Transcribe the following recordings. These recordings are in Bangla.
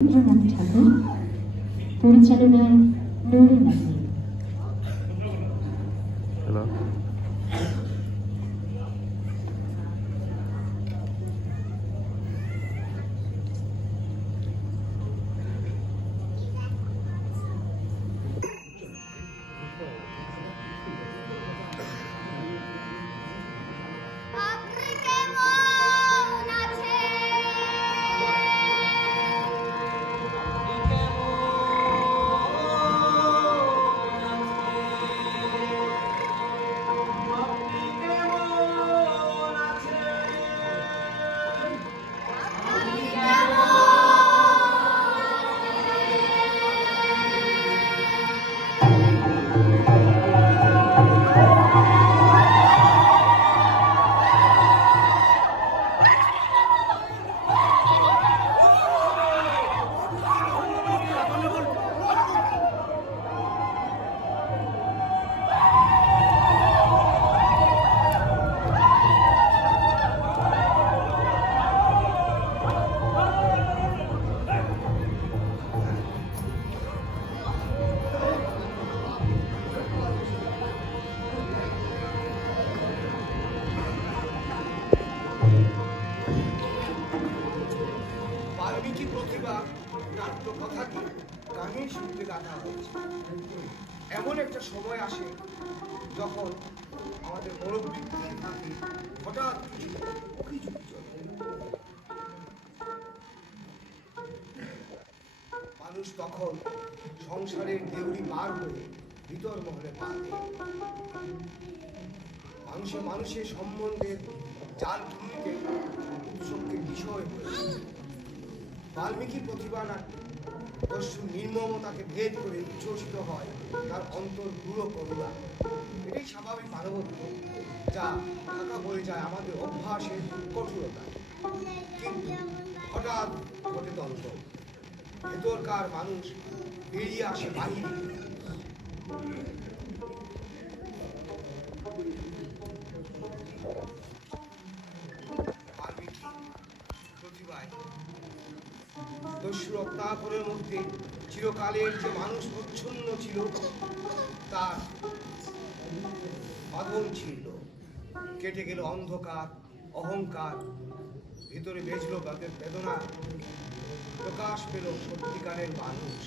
রবীন্দ্রনাথ ঠাকুর, পরিচালনায় নুরুল আমিন। বাল্মীকি প্রতিভা নাট্য কথাকে গানের সূত্রে গাঁথা হয়েছে। এমন একটা সময় আসে যখন আমাদের মনোবৃত্তি থাকে হঠাৎ কিছু অভিযোগ চলে। মানুষ তখন সংসারের দেউড়ি পার হয়ে ভিতর মহলে পা দেয়। মানুষের সম্বন্ধের জাল তুলিতে উৎসবের বিষয় হয়েছে। বাল্মীকি প্রতিভা দস্যু নির্মমতাকে ভেদ করে উচ্ছ্বসিত হয় তার অন্তর দূর করুণা। এটাই স্বাভাবিক মানবত্ব, যা ঢাকা পড়ে যায় আমাদের অভ্যাসের কঠোরতা। কিন্তু হঠাৎ ঘটে দ্বন্দ্ব, ভেতরকার মানুষ বেরিয়ে আসে বাহিরে। দস্যুর অত্যাচারের মধ্যে চিরকালের যে মানুষ প্রচ্ছন্ন ছিল তার বাঁধন ছিল, কেটে গেল অন্ধকার অহংকার, ভিতরে বেজল তাদের বেদনা, প্রকাশ পেল সত্যিকারের মানুষ।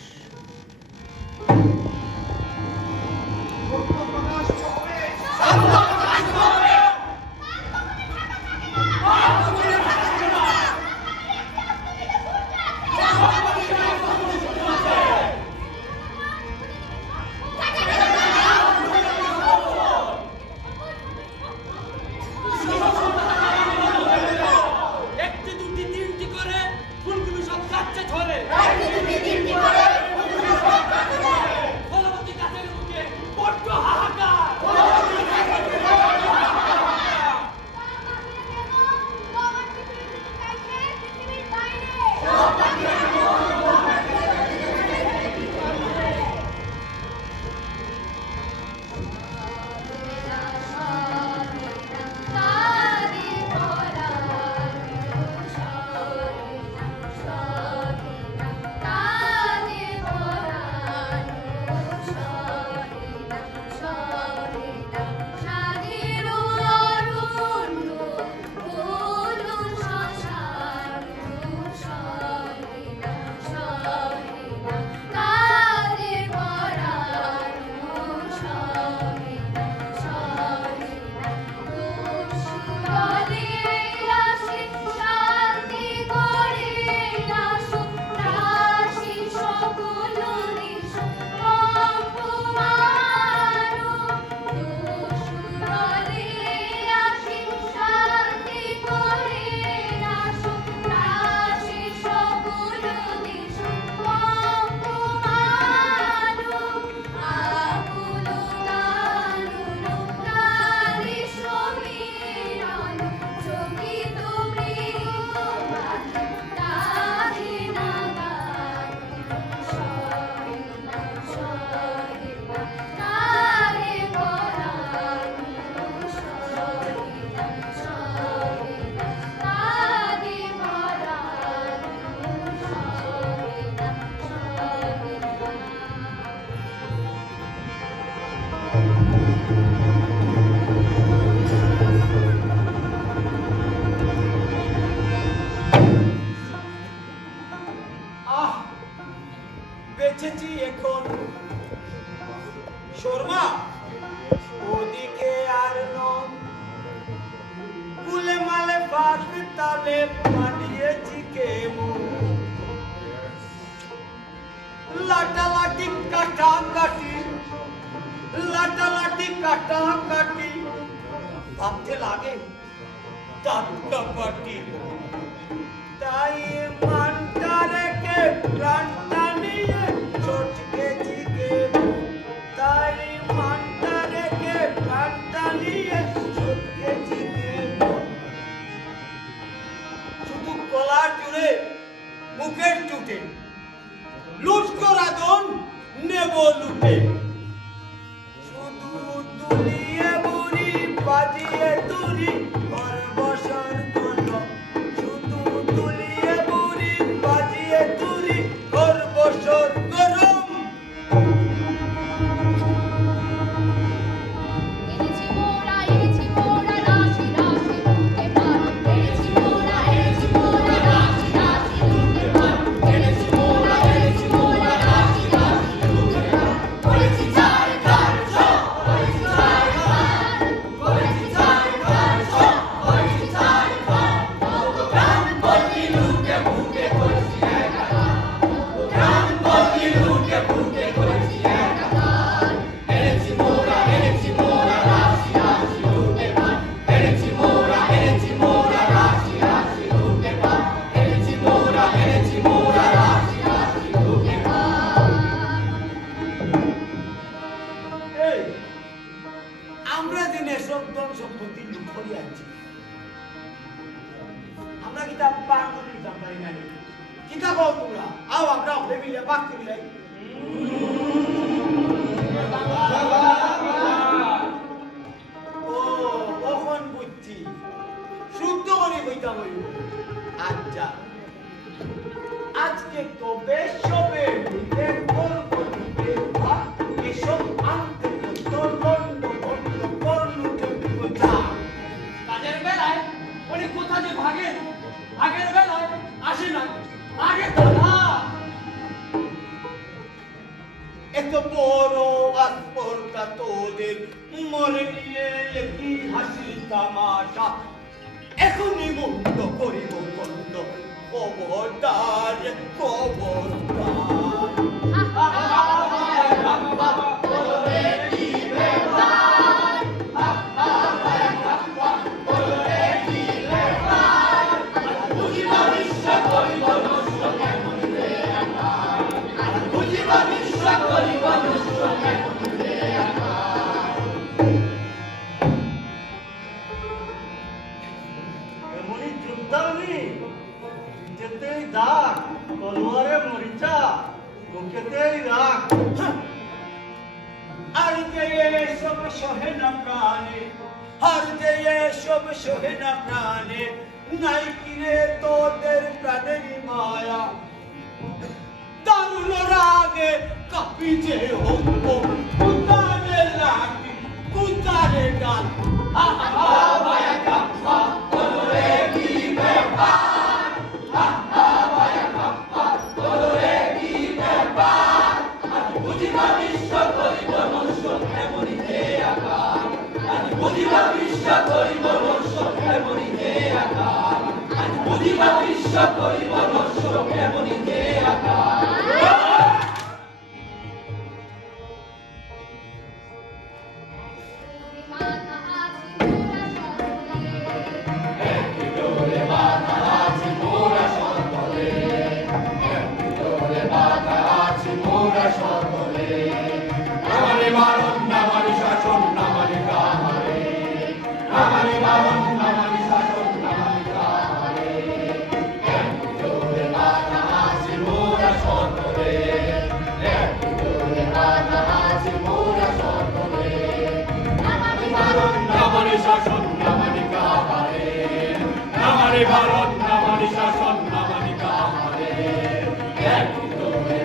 বেঁচেছি এখন শর্মা ওদিকে আর নন কুলে মালে ফাঁক তালে পালিয়েছি কেমন লাটালাটি কাটাকাটি লাটালাটি কাটাকাটি ভাবতে লাগে টাটকা পাটি তাই মানটা রেখে প্রাণটা নিয়ে ছটকেছি কেমন তাই মানটা রেখে প্রাণটা নিয়ে ছটকেছি কেমন শুধু গলার জুড়ে মুখের টুটে লুট করা দন নেব লুটে শুধু তুলিয়ে বুড়ি বাজিয়ে তুরি ঘর বসার জন্য শুধু তুলিয়ে বুড়ি বাজিয়ে তুরি ঘর বসর গরম এনেছি মোরা রাশি রাশি লুটে পার এনেছি মোরা রাশি রাশি লুটে পার এনেছি মোরা রাশি রাশি লুটে পার করেছি চার কার সব করেছি চার কার করেছি চার কার সব করেছি চার কার প্রাণ বলি লুটে ফুটে করেছি একাকার প্রাণ বলি লুটে ফুটে করেছি একাকার এনেছি মোরা রাশি রাশি লুটে পার এনেছি মোরা রাশি রাশি লুটে পার এনেছি মোরা রাশি রাশি লুটে পার এই আমরা যে নেশব ধন সম্পত্তি লুট করি আনছি আমরা কিতাব পাক করে নিতাম পারি না কিতাব হও তোমরা আও আমরা হলে মিলে পাক করি লাই ও কখন বুঝছি শুদ্ধ করে বইতাম আচ্ছা আজকে তো বেশ সবে মিলে করবো বিবাহ এসব আনতে তো দণ্ড বন্ধ করলু চন্দ্র যা কাজের বেলায় উনি কোথা যে ভাগেন আগের বেলায় আসে না আগে তো না এত বড় আসপর্দা তোদের মরে গিয়ে একই হাসি তামাশা এখনই মুক্ত করিব বন্ধ খবরদার খবরদার এমনই যুদ্ধাগ্নি যেতেই দাগ তলোয়ারে মরিচা বুকেতেই রাগ আর যে এসব সহে না প্রাণে আর যে এসব সহে না প্রাণে নাই কিরে তোদের প্রাণেরই মায়া দারুণ রাগে কাপি যে হোক কুতারে লাঠি কুতারে ডাল মাথা আছে মোরা সকলে শাসন নামানি কাহারে নামারে ভারত নামানি শাসন নামানি কাহারে এক তোরে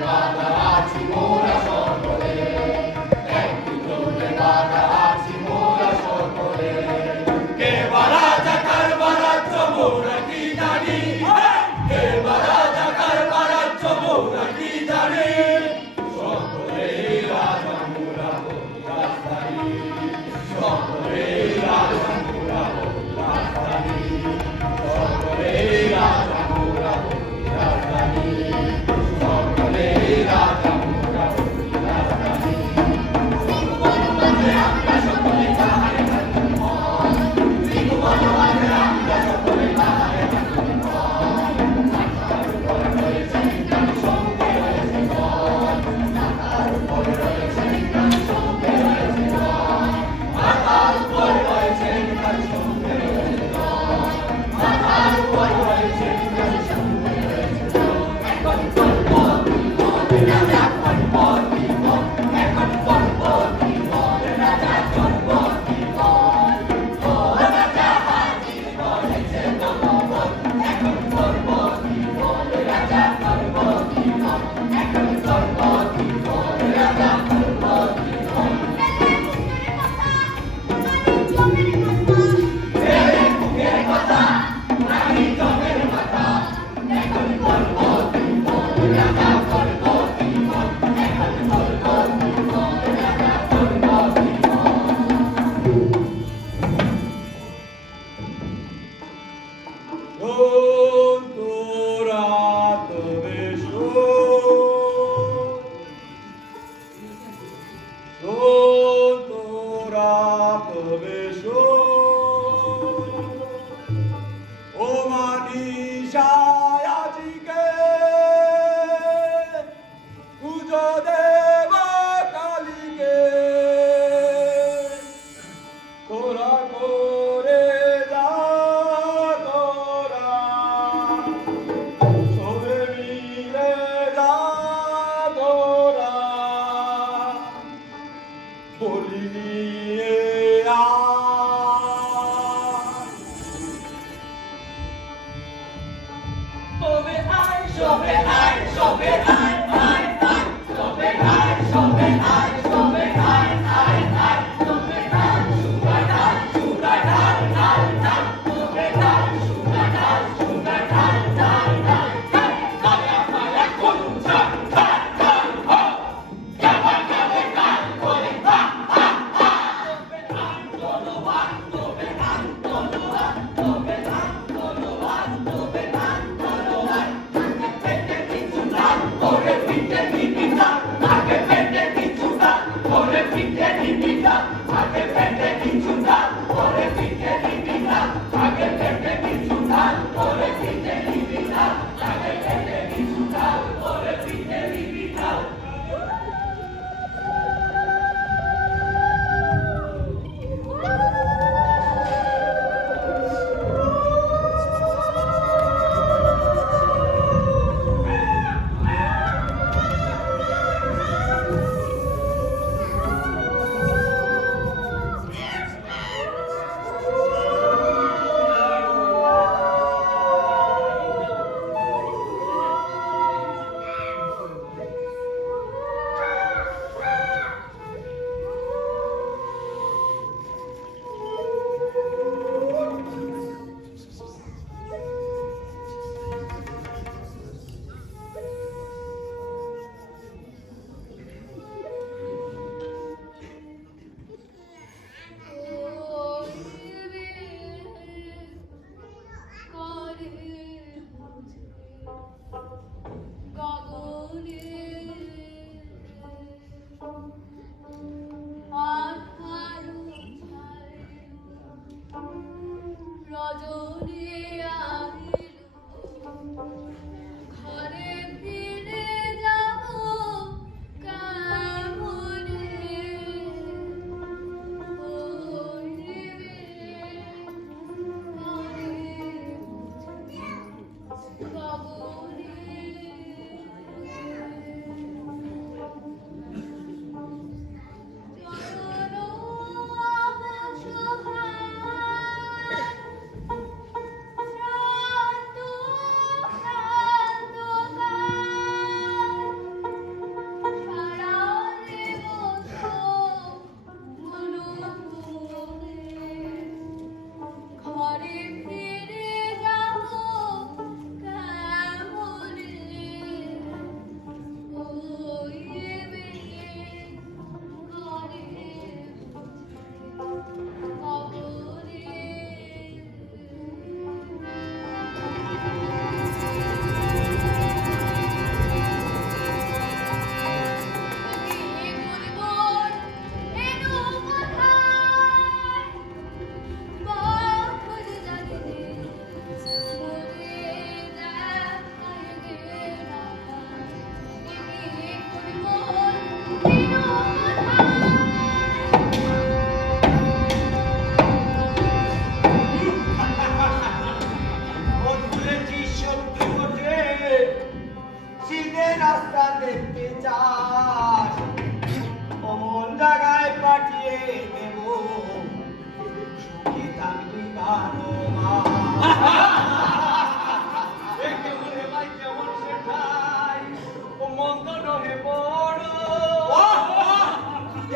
মন্দ নহে বড়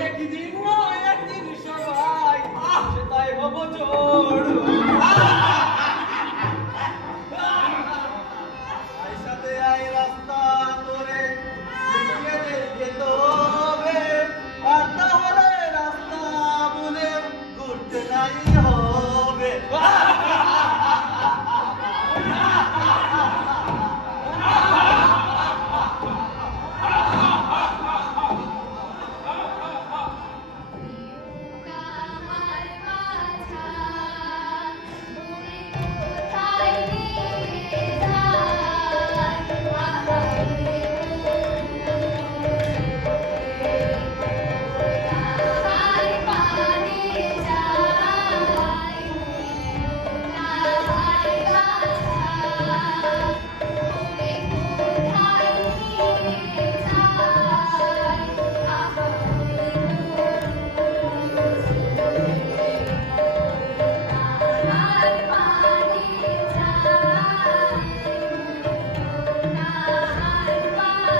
একদিন নয় একদিন সবাই সেটাই হব জোর সাথে আই রাস্তা তোরে দেখিয়ে দেখে তবে আর তাহলে রাস্তা বলে ঘুরতে নাই হবে কাহার মাঝা তুমি কোথায় নিয়ে যায় কাহার পানে যায় কাহার মাঝা তুমি কোথায় নিয়ে কাহার পানে যায় কাহার মাঝা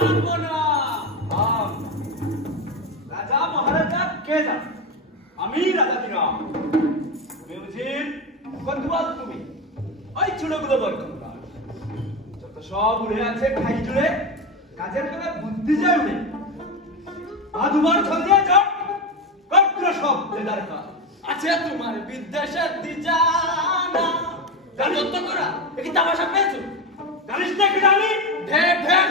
মানবো না। রাজা মহারাজা কে জানে, আমি রাজা দিলাম। তুমি উচিত বন্ধুবাদ, তুমি ওই চুলোগুলো দরকার যত সব উড়ে আছে খাই জুড়ে, কাজের বেলা বুদ্ধি যায় উড়ে। আধুবার ছন্দিয়া চট কত্র সব দেদার কাজ আছে তোমার বিদ্বেষের দিজানা। জানো তো করা কি তামাশা পেয়েছো? জানিস না কি জানি? ঢের ঢের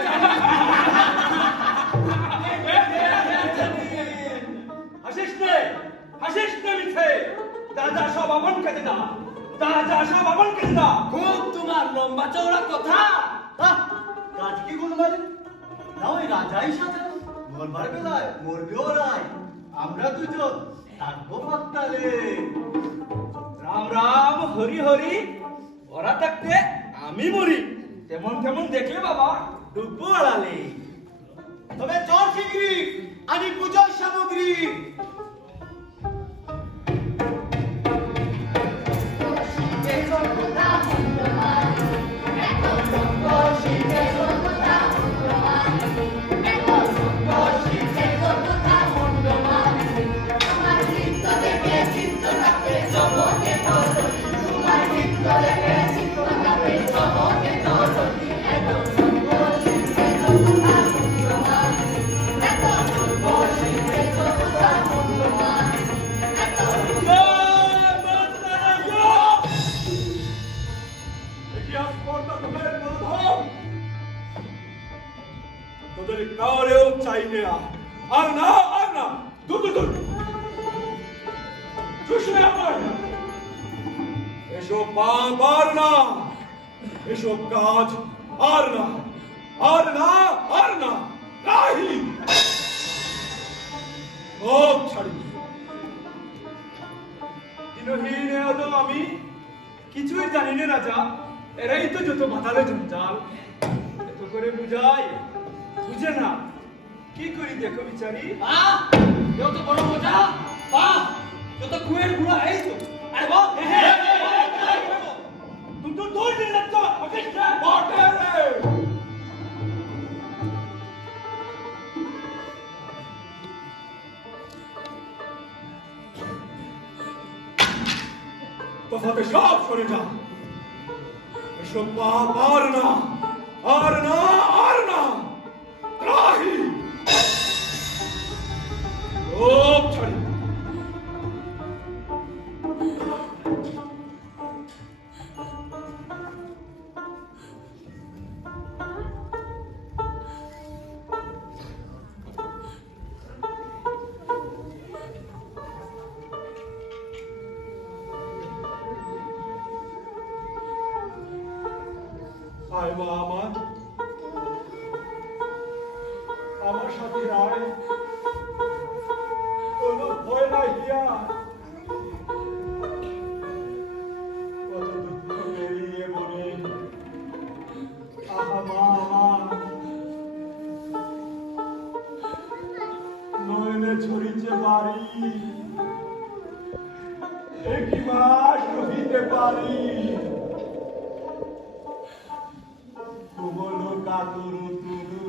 হাসিস নে মিথ্যে। দাদা সব আপন কেটে দা, দাদা সব আপন কেটে দা। খুব তোমার লম্বা চওড়া কথা। কাজ কি গুলমারে না ওই রাজাই সাথে মরবার বেলায় মরবেও রাই, আমরা দুজন থাকবো মাত্তালে। রাম রাম হরি হরি, ওরা থাকতে আমি মরি। তেমন তেমন দেখলে বাবা ডুববো আড়ালে। তবে চল শিগগিরি আমি পূজার সামগ্রী। তোদের কারেও চাইবে আর না, আর না, দূর দূর দূর চুষবে আমার। এসব পাপ আর না, এসব কাজ আর না, আর না, আর না, নাহি সব ছাড়ি। দিনহীন আদম আমি কিছুই জানি না রাজা, এরাই তো যত মাথালে জঞ্জাল। এত করে বুঝাই বুঝে না, কি করি দেখো বিচারি। যত বড় মজা, যত কুয়ের গুড়া এই তো। আরে বাপ তুই তো দৌড় দিয়ে যাচ্ছ বটে রে। তফাতে সব সরে যা। এসব পাপ আর না, আর না, আর না, ত্রাহি সব ছাড়ি। আয় মা আমার সাথে আয়, কোনো ভয় নাই হিয়া। কত দুঃখ পেরিয়ে বলে আহা মা আমার নয়নে ছড়িছে বাড়ি, একই মাস রহিতে পারি। বলো কাতর তুরু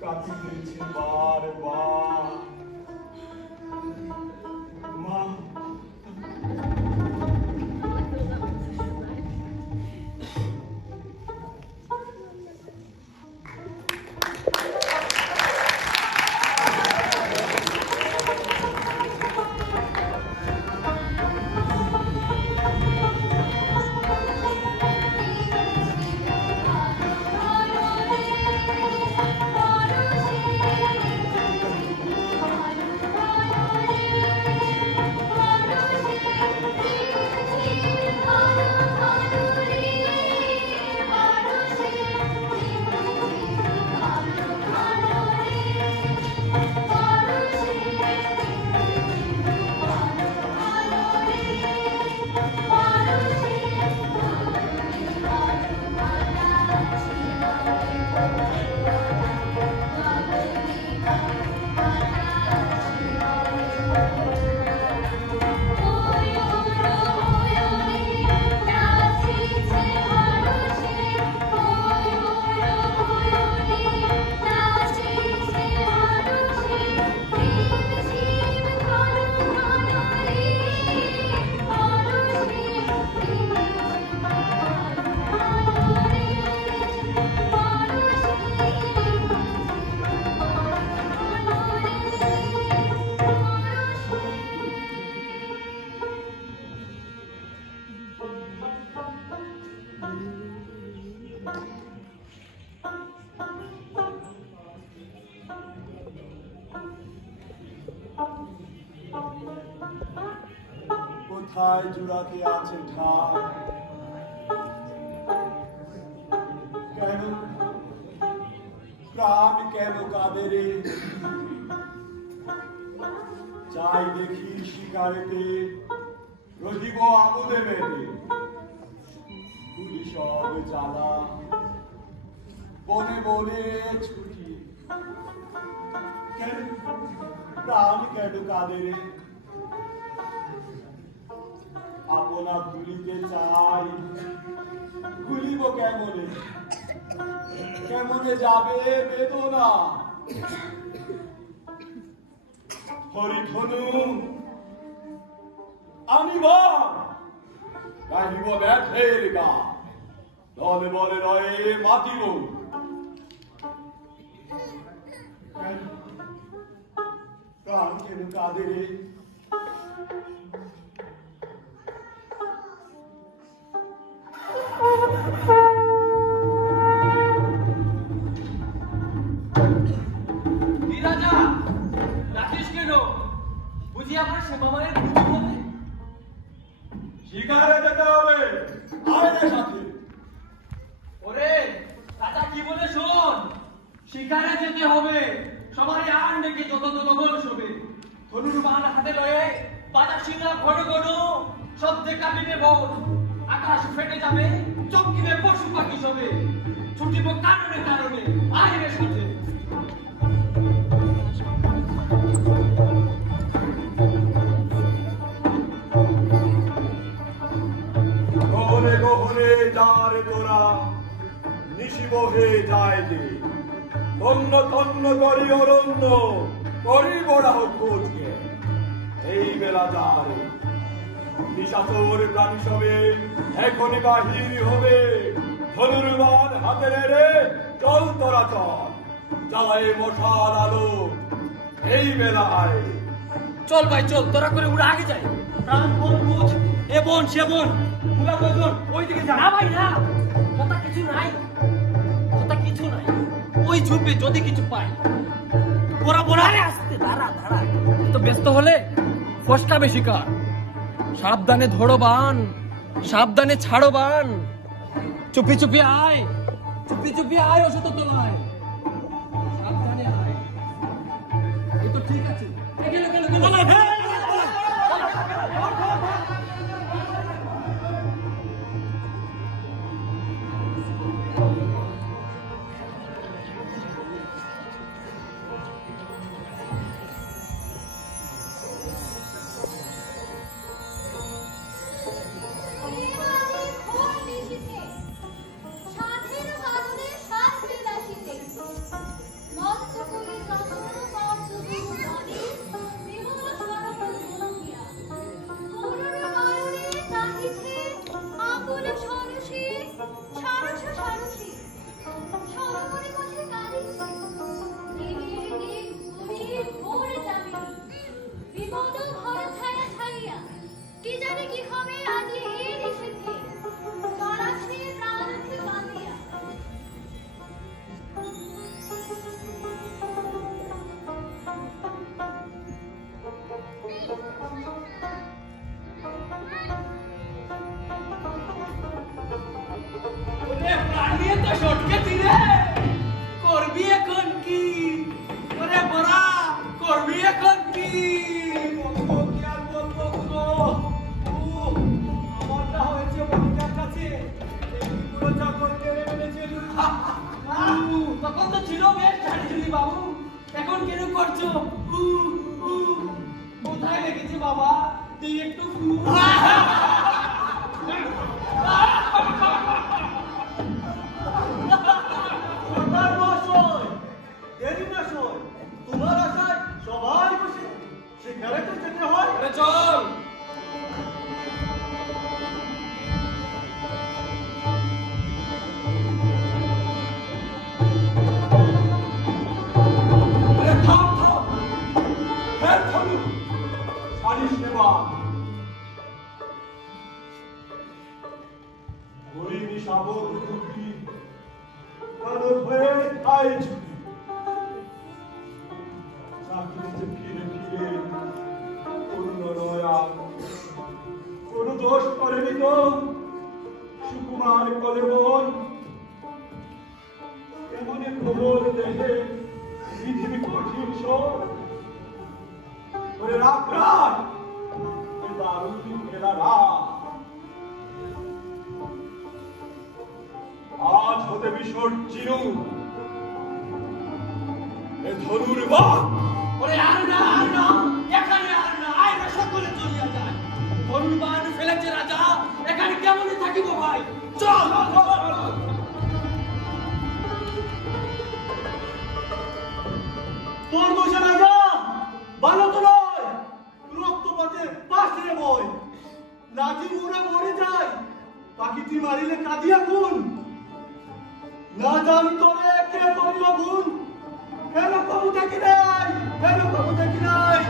কাঁপিতেছে বারবার মা। মিথ্যায় জুড়াতে আছে ঠাই। কেন প্রাণ কেন কাঁদে রে, চাই দেখি শিকারেতে রহিব আমুদে মেতে, গুলি সব জ্বালা বনে বনে ছুটি। কেন প্রাণ কেন কাঁদে রে, আপনা ভুলিতে চাই, ভুলিব কেমনে, কেমনে যাবে বেদনা। হরিধনু আনিব গাহিব ব্যথের গা, দলে বলে রয়ে মাতিব। প্রাণ কেন কাঁদে রে, রাজা রাখিস কেন? বুঝি আমার সেবা মায়ের পুজো হবে? শিকারে যেতে হবে, আয় রে সাথে। ওরে রাজা কি বলে শোন, শিকারে যেতে হবে, সবাই আন ডেকে যত বল শোবে। ধনুর বাণ হাতে লয়ে বাজা শিলা ঘন ঘন, শব্দে কাঁপিবে বন, আকাশ ফেটে যাবে, চমকিবে পশু পাখি সবে। ছুটিব কারণে কারণে, আয় রে সাথে। গহনে গহনে যারে তোরা, নিশি বহে যায় যে, তন্ন তন্ন করি অরণ্য, করি বড়াহ খোঁজকে। এই বেলা যারে নিশাচর প্রাণী সবে, এখনই বাহির হবে, ধনুর্বাণ হাতে রে, চল তোরা চল, জ্বালায় মশাল আলো, এই বেলা আয়। চল ভাই চল, তোরা করে উড়ে আগে যাই। প্রাণ বন বুঝ, এ বন সে বন, পুরা বজন ওইদিকে যা। না ভাই না, কথা কিছু নাই, কথা কিছু নাই। ওই ঝুপে যদি কিছু পাই, ওরা বোনারে আসতে। দাঁড়া দাঁড়া, তো ব্যস্ত হলে ফসকাবে শিকার। সাবধানে ধরো বান, সাবধানে ছাড়ো বান। চুপি চুপি আয়, চুপি চুপি আয় ওষুধ তোলায়। সাবধানে আয়, এই তো ঠিক আছে। গেল গেল গেল। করবি এখন কি? ওরে বড়া করবি এখন কি? বলবো কি আর বলবো গো, আমারটা হয়েছে বাচ্চার কাছে, এই পুরো চাকর কেড়ে ফেলেছে। তখন তো ছিল বেশ ঝাড়িঝুড়ি বাবু, এখন কেন করছো? কোথায় লেগেছে বাবা, তুই একটু তোমার আশায় সবাই বসে সেখানে তো যেতে হয়। চল কোমল দেহে পৃথিবী কঠিন শোক করে রাখ রাখ দারুণ ঘেরা রাত আজ হতে বিসর্জিন এ ধনুর বাক ওরে আর না এখানে আর না আয় না সকলে চলিয়া যায় ধনুর বান ফেলেছে রাজা এখানে কেমনে থাকিব ভাই চল তোর দোষে রাজা ভালো তো নয় রক্তপাতের পাশে বই নাতি মোরা মরে যায় পাখিটি মারিলে কাঁদিয়া কোন না জানি তোরে কে করিল গুণ হেন কবু দেখি নাই হেন কবু দেখি নাই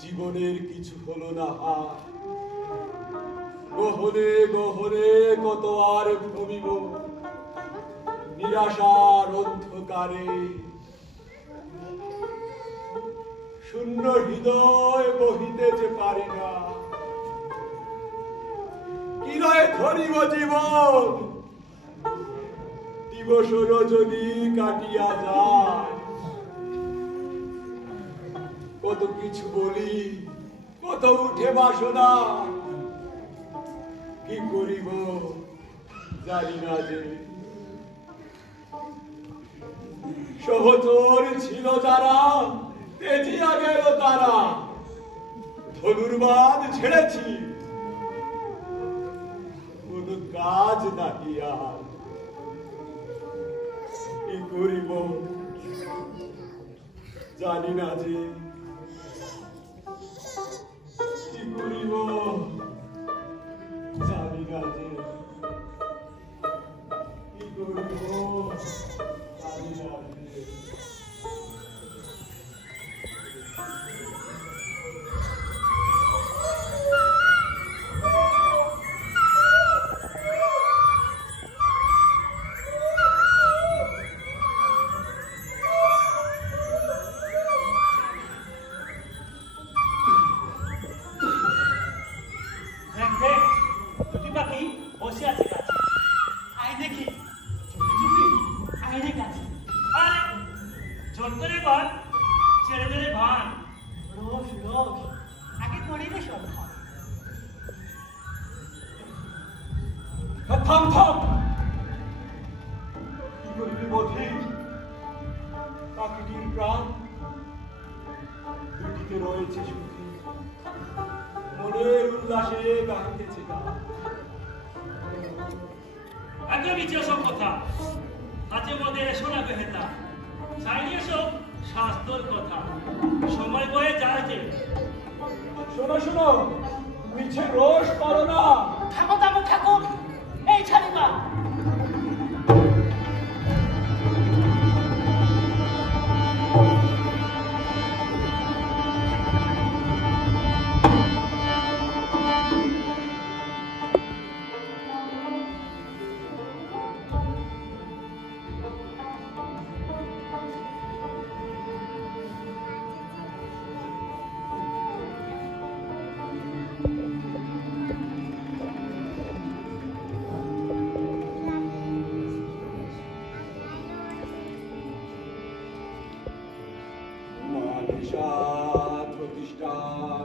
জীবনের কিছু হলো না আর গহনে গহনে কত আর ভ্রমিব নিরাশার অন্ধকারে শূন্য হৃদয় বহিতে যে পারি না কি নয় ধরিব জীবন দিবস রজনী কাটিয়া যায় কত কিছু বলি কত উঠে বাসনা কি করিব জানি না যে সহচর ছিল যারা তেজিয়া গেল তারা ধনুর্বাদ ছেড়েছি কোন কাজ নাকি আর কি করিব জানি না যে কি করিব জানি না যে কি করিব জানি না যে থাম থাম কি করবি বোধে পাখিটির প্রাণ দুটিতে রয়েছে সুখী মনের উল্লাসে গাহিতেছে গান একদমই সব কথা মাঝে মধ্যে শোনা বেহেতা চাইলে সব শাস্ত্রর কথা সময় বয়ে যায় যে শোনো শোনো মিছে রোষ করো না থাকো থাকো ঠাকুর এই ছাড়িবা প্রতিষ্ঠান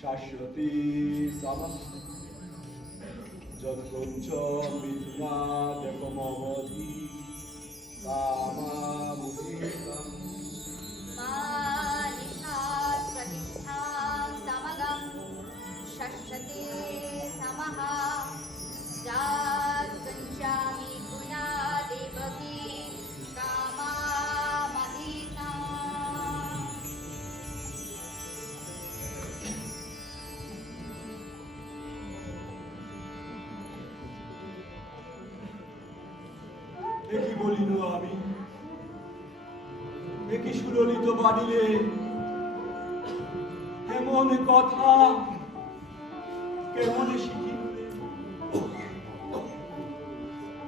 শাশ্বতী সমা যৎপঞ্চ মিথুনা দেখমধি কামামুদিতম मानिषात् प्रतिष्ठां समगं षष्ठते समः जात् पञ्चामि गुणा देवकी कामामहीना একই বলিল আমি, একই সুললিত বাড়িলে এমন কথা কেমন শিখিলে,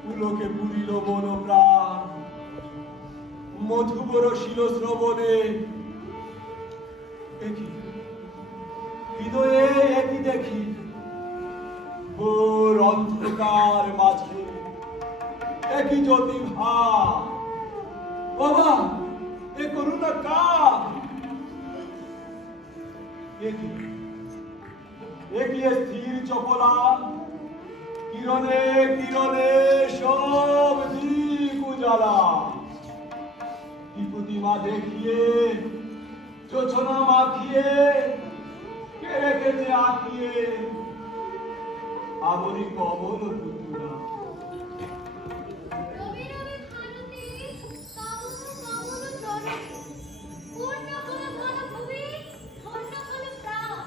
পুলকে পুরিল মন প্রাণ, মধুবর শিল শ্রবণে, একই হৃদয়ে একই দেখি ঘোর অন্ধকার মাঝে একই জ্যোতি ভা। বাবা, এ করুণা কার? একই স্থির চপলা, কিরণে কিরণে সব দিক উজালা। কি প্রতিমা দেখিয়ে, যোছনা মাখিয়ে, কে রেখেছে আঁকিয়ে আমরি কমল পুতুলা। রবি রবি ভানুতে কামল কামল জলে, পূর্ণ হল ঘনভূমি, ধন্য হল প্রাণ।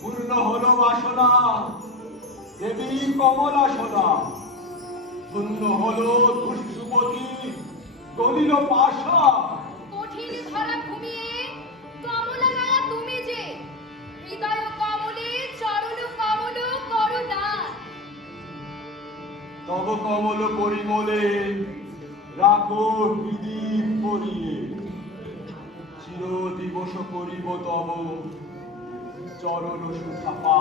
পূর্ণ হল বাসনা, দেবী কমলাসনা, ধন্য হল দুষ্যুপতি, গলিল পাশা। কঠিন ধরা ঘুমিয়ে কমলা গায়া তুমি যে, হৃদয় কমলে চরণ কমল করো দান। তব কমল পরিমলে রাখো বিদীপ পরিয়ে, চির দিবস করিব তব চরণ সুখাপা।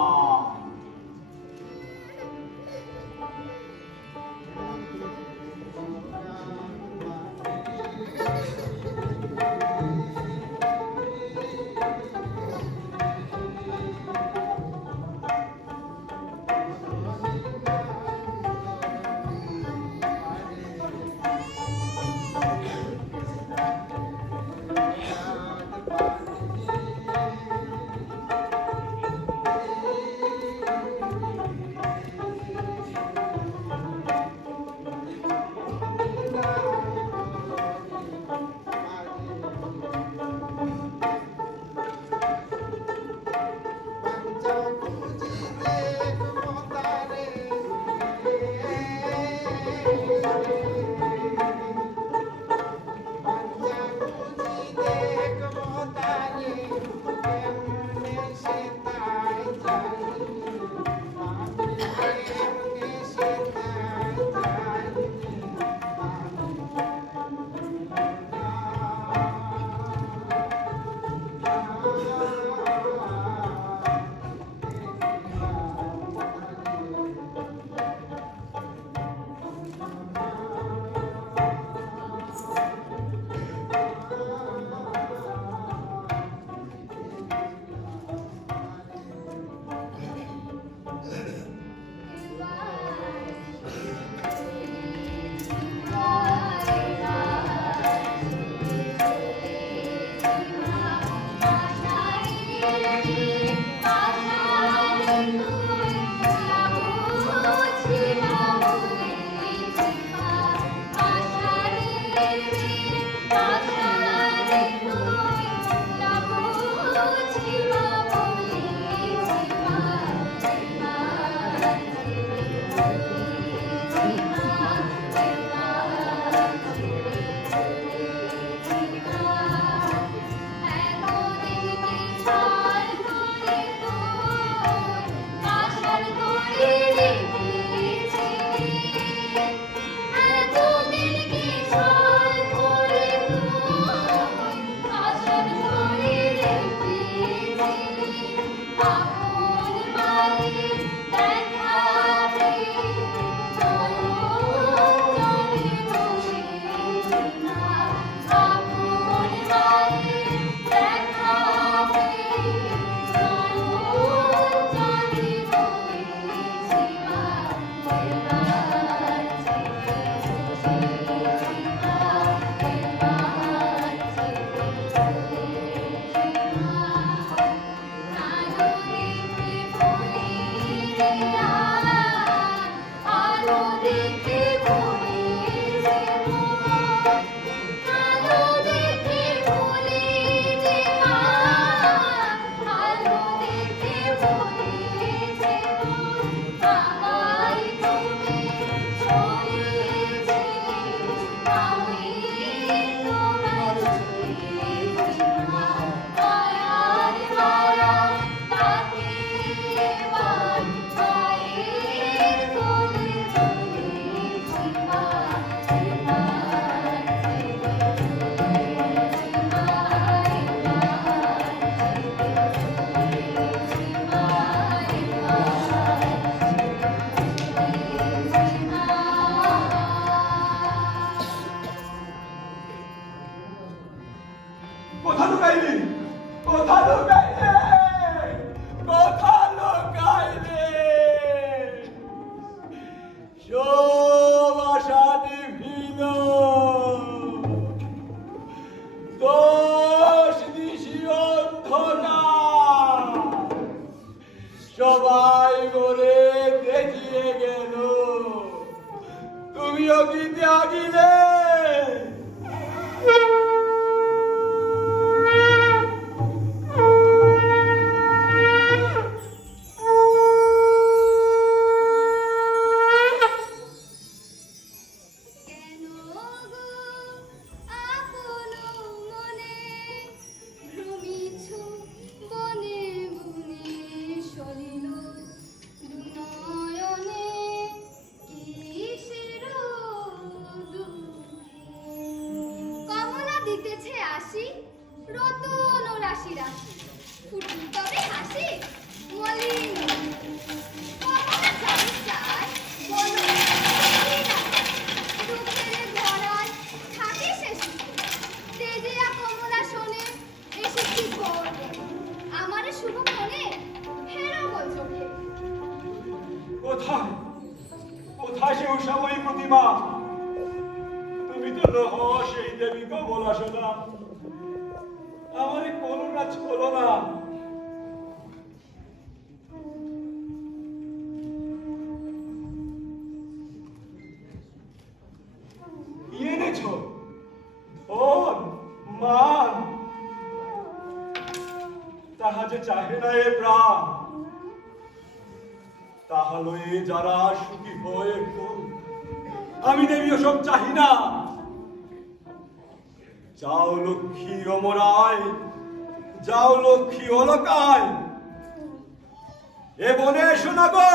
আপন বাড়ি দেখাবে সব আশা নিভিল, দোষ দিশি অন্ধকার, সবাই মরে দেখিয়ে গেল, তুমিও কি ত্যাগিলে? কোথায় সে উষাময়ী প্রতিমা? তুমি তো লহ সেই দেবীকে বলা শোনা, আমার করুণা ছোলো না। কি এনেছ? ধন মান, তাহা যে চাহে না এ প্রাণ, তাহলে যারা সুখী হয়ে আমি দেবী ওসব চাহি না। যাও লক্ষ্মী অমরায়, যাও লক্ষ্মী অলকায়, এ বনে এসো না গো,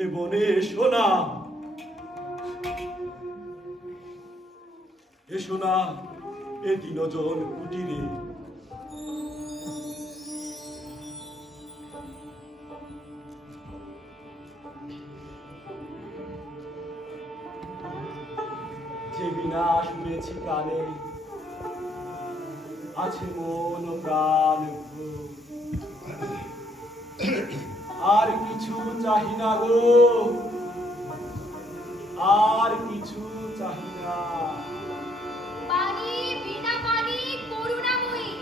এ বনে এসো না, এসো না এ দিনজন কুটিরে। যে বিনা শুনেছি কানে, আছে মন প্রাণ, আর কিছু চাহি না গো, আর কিছু চাহি না। পানি বিনা পানি করুণাময়ী,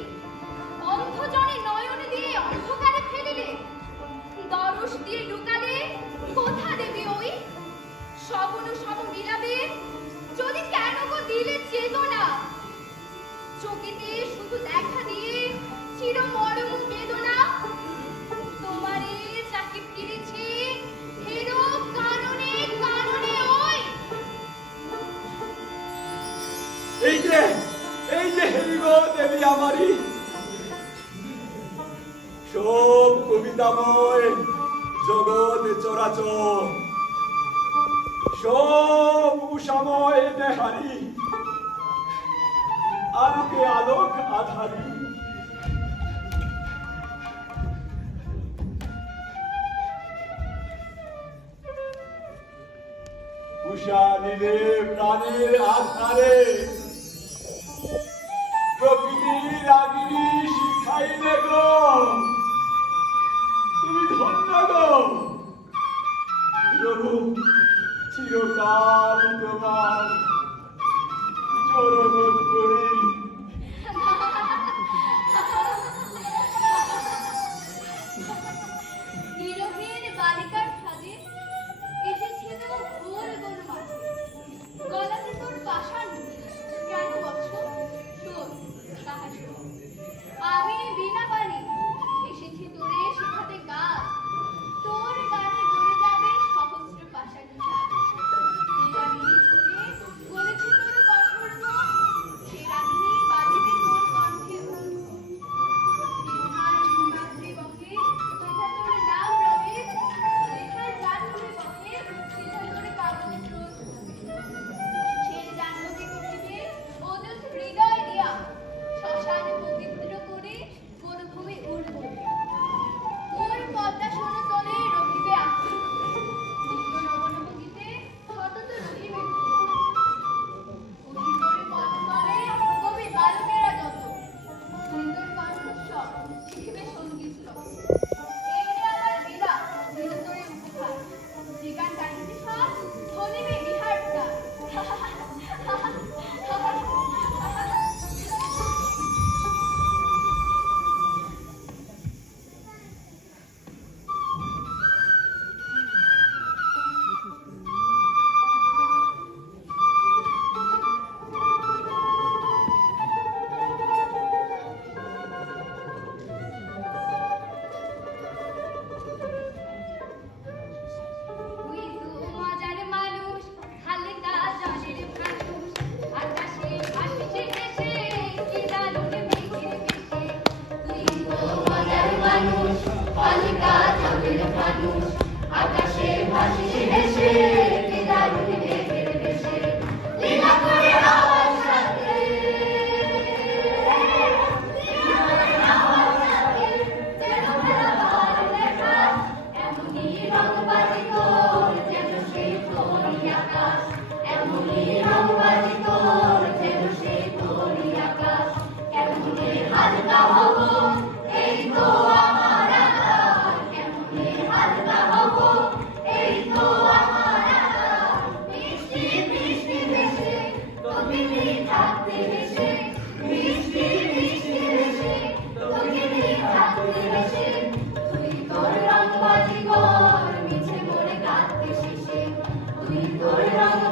অন্ধজনে নয়ন দিয়ে অন্ধকারে ফেলিলে, দরস দিয়ে লুকালে কোথা দেবে ওই? সবনু সব মিলাবে যদি কেন গো দিলে চেতনা, চোখেতে শুধু দেখা দিয়ে চির মরম বেদনা, তোমারে যাকে ফিরেছে হেরো কাননে কাননে ওই। এই যে হেরি গো দেবী আমারি, সব কবিতাময় জগৎ চরাচর, সব উষাময় দেহারি, আলোকে আলোক আধারি। উষা নিলে প্রাণের আধারে, প্রকৃতির আগ্নি শিখাইলে গো, তুমি ধন্য গো প্রভু, চিরকাল তোমার চরণ করি। নিরহীন বালিকার ফাঁদে এসেছিল ঘোর বনমাঝে, গলাতে তোর পাষাণ কেন বৎস? শোন তাহা শোন, আমি বিনা পানি এসেছি তোরে শেখাতে গান, তোর গানে গড়ে যাবে সহস্র পাষাণী গান। গড়েছে তোর কঠোর মন, Hare Rama